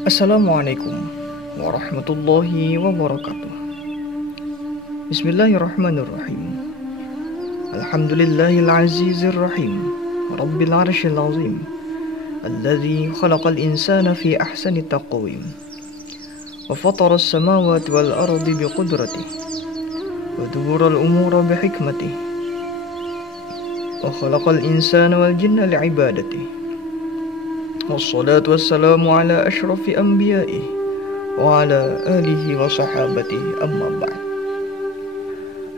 Assalamualaikum warahmatullahi wabarakatuh. Bismillahirrahmanirrahim. Alhamdulillahil azizir rahim. Rabbil arsyil azim. Alladzi khalaqal insana fi ahsani taqwim. Wa fataras samawati wal ardi biqudratihi. Wa dabaral umura bihikmatihi. Wa khalaqal insana wal jinna li'ibadatihi. Wassalatu wassalamu ala ashrafi anbiya'i wa ala alihi wa sahabatihi amma ba'd.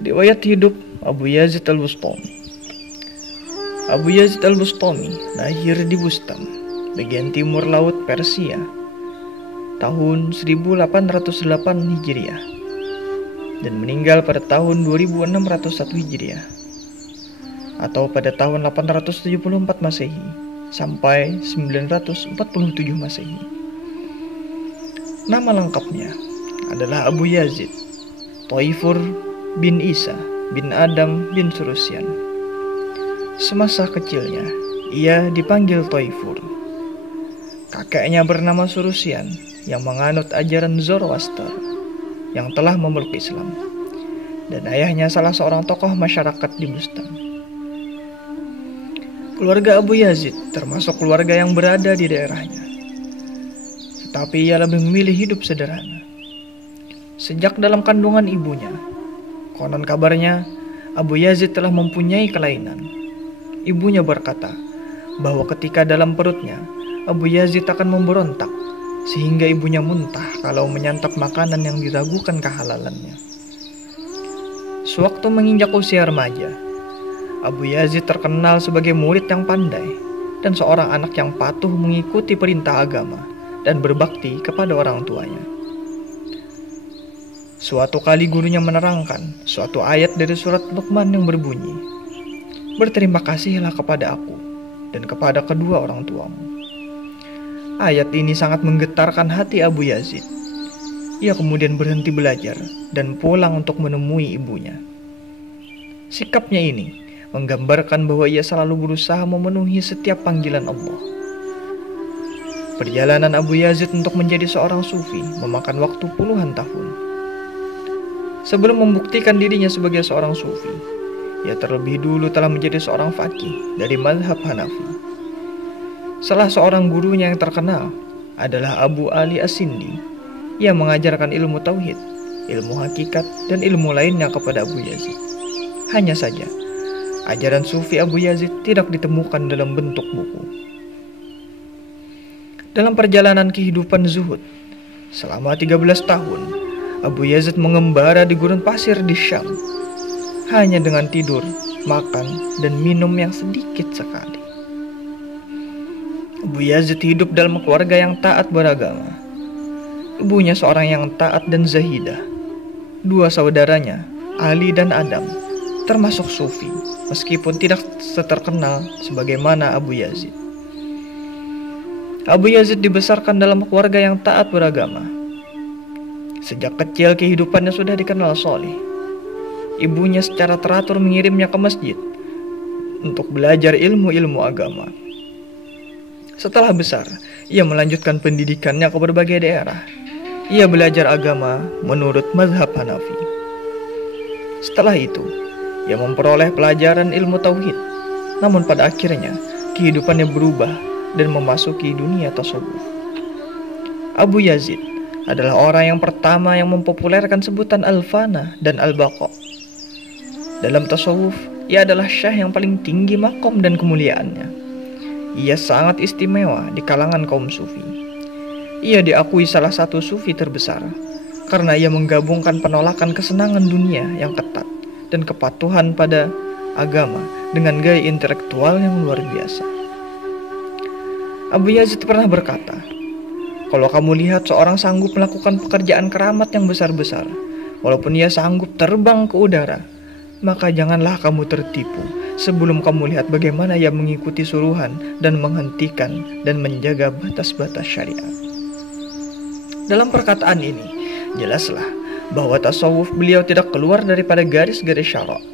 Riwayat hidup Abu Yazid al-Bustami. Abu Yazid al-Bustami lahir di Bustam, bagian timur laut Persia, tahun 1808 Hijriah dan meninggal pada tahun 2601 Hijriah atau pada tahun 874 Masehi sampai 947 Masehi. Nama lengkapnya adalah Abu Yazid Taifur bin Isa bin Adam bin Surusyan. Semasa kecilnya ia dipanggil Taifur. Kakeknya bernama Surusyan yang menganut ajaran Zoroaster yang telah memeluk Islam, dan ayahnya salah seorang tokoh masyarakat di Bustam. Keluarga Abu Yazid termasuk keluarga yang berada di daerahnya, tetapi ia lebih memilih hidup sederhana. Sejak dalam kandungan ibunya, konon kabarnya Abu Yazid telah mempunyai kelainan. Ibunya berkata bahwa ketika dalam perutnya, Abu Yazid akan memberontak sehingga ibunya muntah kalau menyantap makanan yang diragukan kehalalannya. Sewaktu menginjak usia remaja, Abu Yazid terkenal sebagai murid yang pandai dan seorang anak yang patuh mengikuti perintah agama dan berbakti kepada orang tuanya. Suatu kali gurunya menerangkan suatu ayat dari surat Luqman yang berbunyi, "Berterima kasihlah kepada aku dan kepada kedua orang tuamu." Ayat ini sangat menggetarkan hati Abu Yazid. Ia kemudian berhenti belajar dan pulang untuk menemui ibunya. Sikapnya ini menggambarkan bahwa ia selalu berusaha memenuhi setiap panggilan Allah. Perjalanan Abu Yazid untuk menjadi seorang sufi memakan waktu puluhan tahun. Sebelum membuktikan dirinya sebagai seorang sufi, ia terlebih dulu telah menjadi seorang faqih dari mazhab Hanafi. Salah seorang gurunya yang terkenal adalah Abu Ali As-Sindi. Ia mengajarkan ilmu tauhid, ilmu hakikat, dan ilmu lainnya kepada Abu Yazid. Hanya saja, ajaran sufi Abu Yazid tidak ditemukan dalam bentuk buku. Dalam perjalanan kehidupan zuhud selama 13 tahun, Abu Yazid mengembara di gurun pasir di Syam, hanya dengan tidur, makan, dan minum yang sedikit sekali. Abu Yazid hidup dalam keluarga yang taat beragama. Ibunya seorang yang taat dan zahidah. Dua saudaranya, Ali dan Adam, termasuk sufi, meskipun tidak seterkenal sebagaimana Abu Yazid. Abu Yazid dibesarkan dalam keluarga yang taat beragama. Sejak kecil kehidupannya sudah dikenal soleh. Ibunya secara teratur mengirimnya ke masjid untuk belajar ilmu-ilmu agama. Setelah besar, ia melanjutkan pendidikannya ke berbagai daerah. Ia belajar agama menurut mazhab Hanafi. Setelah itu, ia memperoleh pelajaran ilmu tauhid. Namun pada akhirnya kehidupannya berubah dan memasuki dunia tasawuf. Abu Yazid adalah orang yang pertama yang mempopulerkan sebutan al-fana dan al-baqa. Dalam tasawuf, ia adalah syekh yang paling tinggi makom dan kemuliaannya. Ia sangat istimewa di kalangan kaum sufi. Ia diakui salah satu sufi terbesar karena ia menggabungkan penolakan kesenangan dunia yang ketat dan kepatuhan pada agama dengan gaya intelektual yang luar biasa. Abu Yazid pernah berkata, "Kalau kamu lihat seorang sanggup melakukan pekerjaan keramat yang besar-besar, walaupun ia sanggup terbang ke udara, maka janganlah kamu tertipu sebelum kamu lihat bagaimana ia mengikuti suruhan dan menghentikan dan menjaga batas-batas syariat." Dalam perkataan ini, jelaslah bahwa tasawuf beliau tidak keluar daripada garis-garis syarak.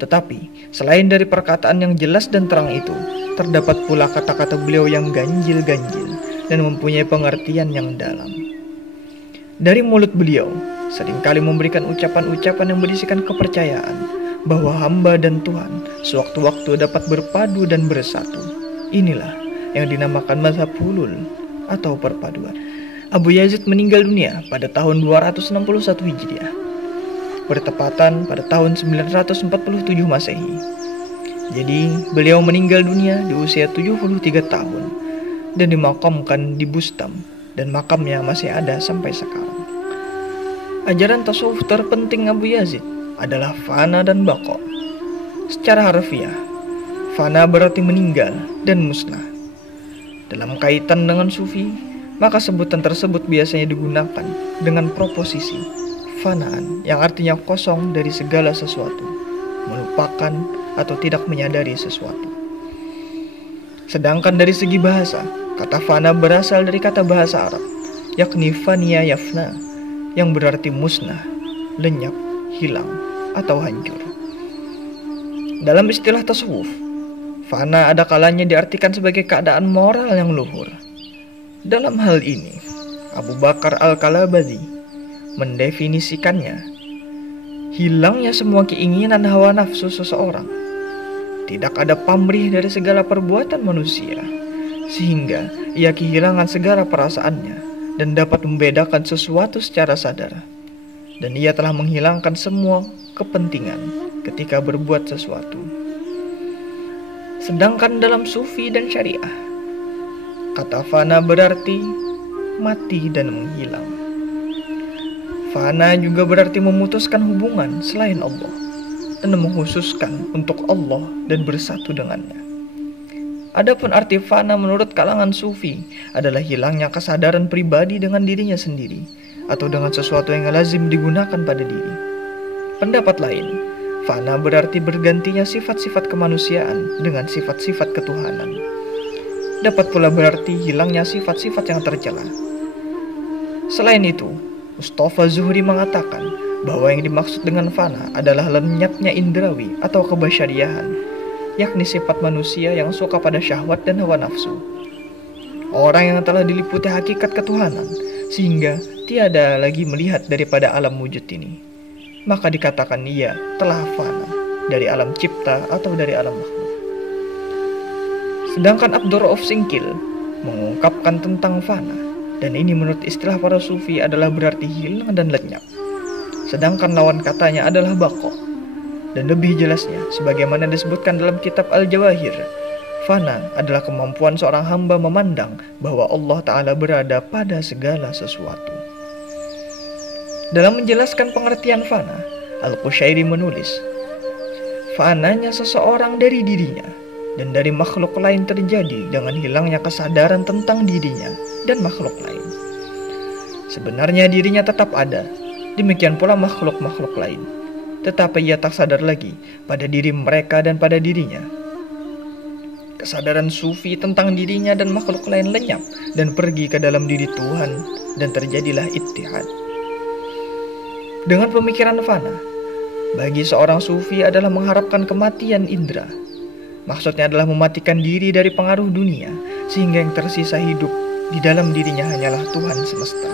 Tetapi, selain dari perkataan yang jelas dan terang itu, terdapat pula kata-kata beliau yang ganjil-ganjil dan mempunyai pengertian yang dalam. Dari mulut beliau, seringkali memberikan ucapan-ucapan yang berisikan kepercayaan bahwa hamba dan Tuhan sewaktu-waktu dapat berpadu dan bersatu. Inilah yang dinamakan mazhab hulul atau perpaduan. Abu Yazid meninggal dunia pada tahun 261 Hijriah, bertepatan pada tahun 947 Masehi. Jadi, beliau meninggal dunia di usia 73 tahun dan dimakamkan di Bustam, dan makamnya masih ada sampai sekarang. Ajaran tasawuf terpenting Abu Yazid adalah fana dan baqo. Secara harfiah, fana berarti meninggal dan musnah. Dalam kaitan dengan sufi, maka sebutan tersebut biasanya digunakan dengan proposisi fanaan yang artinya kosong dari segala sesuatu, melupakan atau tidak menyadari sesuatu. Sedangkan dari segi bahasa, kata fana berasal dari kata bahasa Arab, yakni fania yafna, yang berarti musnah, lenyap, hilang, atau hancur. Dalam istilah tasawuf, fana ada kalanya diartikan sebagai keadaan moral yang luhur. Dalam hal ini, Abu Bakar Al-Kalabadhi mendefinisikannya, hilangnya semua keinginan hawa nafsu seseorang. Tidak ada pamrih dari segala perbuatan manusia, sehingga ia kehilangan segala perasaannya dan dapat membedakan sesuatu secara sadar. Dan ia telah menghilangkan semua kepentingan ketika berbuat sesuatu. Sedangkan dalam sufi dan syariah, kata fana berarti mati dan menghilang. Fana juga berarti memutuskan hubungan selain Allah dan menghususkan untuk Allah dan bersatu dengannya. Adapun arti fana menurut kalangan sufi adalah hilangnya kesadaran pribadi dengan dirinya sendiri atau dengan sesuatu yang lazim digunakan pada diri. Pendapat lain, fana berarti bergantinya sifat-sifat kemanusiaan dengan sifat-sifat ketuhanan. Dapat pula berarti hilangnya sifat-sifat yang tercela. Selain itu, Mustafa Zuhri mengatakan bahwa yang dimaksud dengan fana adalah lenyapnya indrawi atau kebasyariahan, yakni sifat manusia yang suka pada syahwat dan hawa nafsu. Orang yang telah diliputi hakikat ketuhanan sehingga tiada lagi melihat daripada alam wujud ini, maka dikatakan ia telah fana dari alam cipta atau dari alam makhluk. Sedangkan Abdurrauf Singkil mengungkapkan tentang fana, dan ini menurut istilah para sufi adalah berarti hilang dan lenyap. Sedangkan lawan katanya adalah baqo. Dan lebih jelasnya, sebagaimana disebutkan dalam kitab Al-Jawahir, fana adalah kemampuan seorang hamba memandang bahwa Allah Ta'ala berada pada segala sesuatu. Dalam menjelaskan pengertian fana, Al-Qushairi menulis, fananya seseorang dari dirinya dan dari makhluk lain terjadi dengan hilangnya kesadaran tentang dirinya dan makhluk lain. Sebenarnya dirinya tetap ada, demikian pula makhluk-makhluk lain, tetapi ia tak sadar lagi pada diri mereka dan pada dirinya. Kesadaran sufi tentang dirinya dan makhluk lain lenyap dan pergi ke dalam diri Tuhan, dan terjadilah ittihad. Dengan pemikiran fana, bagi seorang sufi adalah mengharapkan kematian indera. Maksudnya adalah mematikan diri dari pengaruh dunia, sehingga yang tersisa hidup di dalam dirinya hanyalah Tuhan semesta.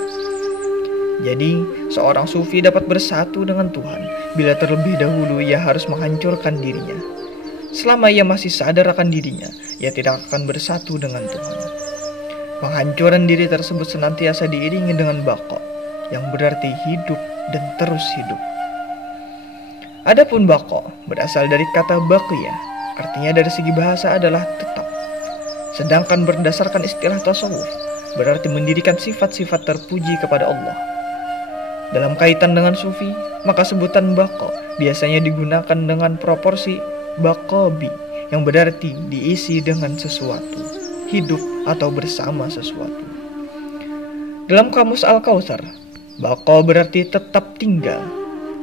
Jadi, seorang sufi dapat bersatu dengan Tuhan bila terlebih dahulu ia harus menghancurkan dirinya. Selama ia masih sadar akan dirinya, ia tidak akan bersatu dengan Tuhan. Penghancuran diri tersebut senantiasa diiringi dengan baqo, yang berarti hidup dan terus hidup. Adapun baqo berasal dari kata baqiyah, artinya dari segi bahasa adalah tetap. Sedangkan berdasarkan istilah tasawuf, berarti mendirikan sifat-sifat terpuji kepada Allah. Dalam kaitan dengan sufi, maka sebutan baqo biasanya digunakan dengan proporsi baqabi, yang berarti diisi dengan sesuatu, hidup atau bersama sesuatu. Dalam kamus Al-Kautsar, baqo berarti tetap tinggal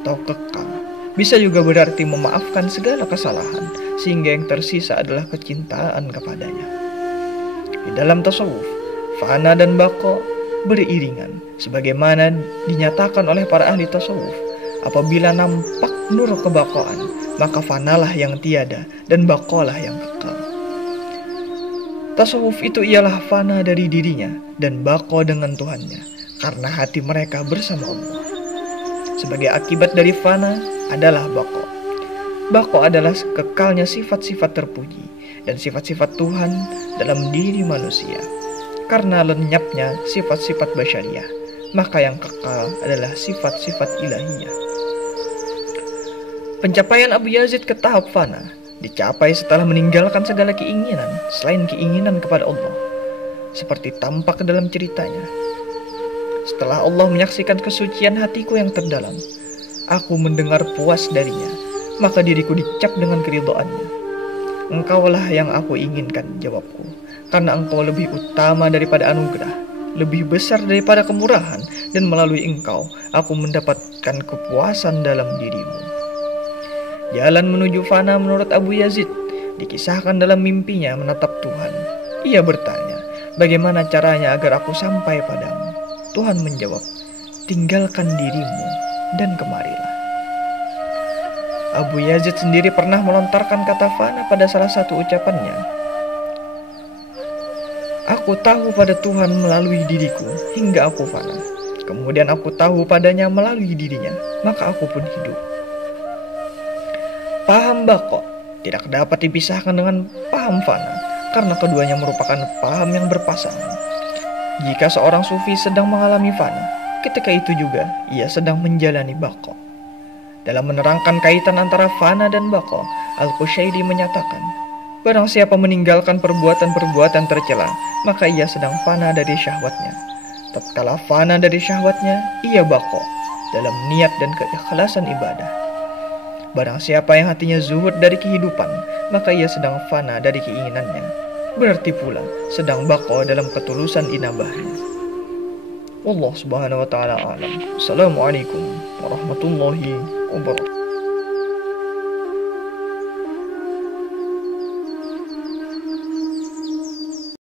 atau kekal. Bisa juga berarti memaafkan segala kesalahan, sehingga yang tersisa adalah kecintaan kepadanya. Di dalam tasawuf, fana dan baqo beriringan, sebagaimana dinyatakan oleh para ahli tasawuf. Apabila nampak nur kebaqaan, maka fanalah yang tiada dan baqalah yang kekal. Tasawuf itu ialah fana dari dirinya dan baqo dengan Tuhannya, karena hati mereka bersama Allah. Sebagai akibat dari fana adalah baqo. Baqo adalah kekalnya sifat-sifat terpuji dan sifat-sifat Tuhan dalam diri manusia. Karena lenyapnya sifat-sifat basyariah, maka yang kekal adalah sifat-sifat ilahiyah. Pencapaian Abu Yazid ke tahap fana dicapai setelah meninggalkan segala keinginan selain keinginan kepada Allah, seperti tampak dalam ceritanya. Setelah Allah menyaksikan kesucian hatiku yang terdalam, aku mendengar puas darinya, maka diriku dicap dengan keridhaannya. Engkaulah yang aku inginkan, jawabku, karena engkau lebih utama daripada anugerah, lebih besar daripada kemurahan, dan melalui engkau aku mendapatkan kepuasan dalam dirimu. Jalan menuju fana menurut Abu Yazid dikisahkan dalam mimpinya menatap Tuhan. Ia bertanya, bagaimana caranya agar aku sampai padamu? Tuhan menjawab, tinggalkan dirimu dan kemarilah. Abu Yazid sendiri pernah melontarkan kata fana pada salah satu ucapannya. Aku tahu pada Tuhan melalui diriku hingga aku fana. Kemudian aku tahu padanya melalui dirinya, maka aku pun hidup. Paham baqo tidak dapat dipisahkan dengan paham fana, karena keduanya merupakan paham yang berpasangan. Jika seorang sufi sedang mengalami fana, ketika itu juga ia sedang menjalani baqo. Dalam menerangkan kaitan antara fana dan baqo, Al-Qushairi menyatakan, barang siapa meninggalkan perbuatan-perbuatan tercela, maka ia sedang fana dari syahwatnya. Tatkala fana dari syahwatnya, ia baqo dalam niat dan keikhlasan ibadah. Barang siapa yang hatinya zuhud dari kehidupan, maka ia sedang fana dari keinginannya. Berarti pula sedang baqo dalam ketulusan inabahnya. Wallahu subhanahu wa ta'ala alam. Assalamualaikum warahmatullahi wabarakatuh.